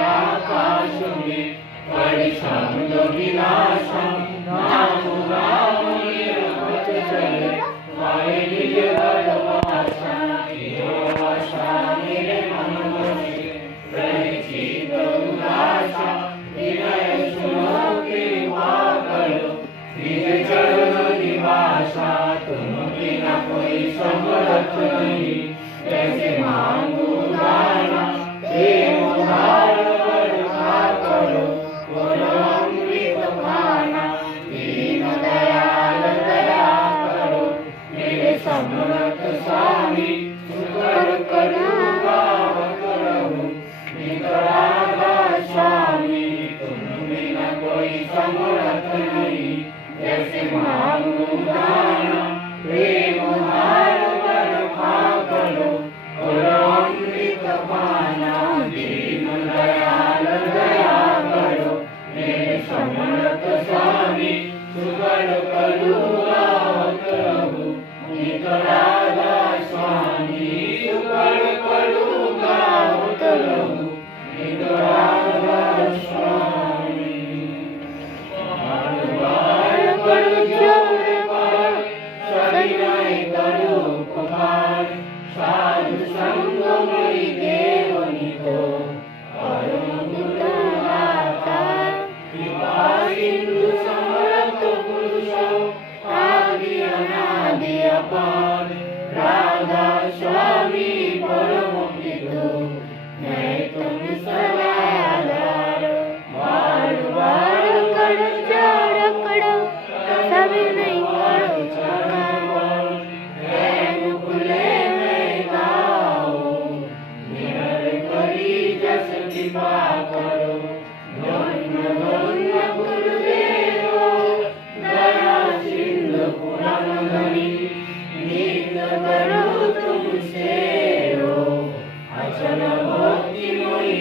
आकाश में परिश्रम विनाशम नामु नामु निर्मत चले वाये निज भरवासा आशा मेरे मन में परिचित उदासा विनय सुनो कृपा करो निज चरण निवासा तुम बिना कोई समर्थ नहीं जैसे मांगू गाना प्रेम उधार वर्षा करो बोलो अमृत पाना दीन दयाल दया करो मेरे समर्थ स्वामी सुकर करुणा करो निकरागा स्वामी तुम बिना कोई समर्थ नहीं जैसे मांगू गाना प्रेम उधार वर्षा करो बोलो अमृत पाना दीन दयाल दया करो मेरे समर्थ स्वामी सुकर करुणा करो निकरागा स्वामी सुकर करुणा करो निकरागा स्वामी बार पर जोर पर सविनय करो पुकार साधु संग मई देवनी को परम दाता कृपा सिंधु समर्थ पुरुषो आदि अनादि अपार राधा स्वामी परम पितो मैं तुम सदा आधार बार बार कर जड़ करो सभी नहीं करो चकार नैन खुले में गाओ निहर करी जस कृपा करो धन्य धन्य गुरुदेव दया सिंधु पुराण धनी नित्य करो तुम सेवो अचल भक्ति मोहि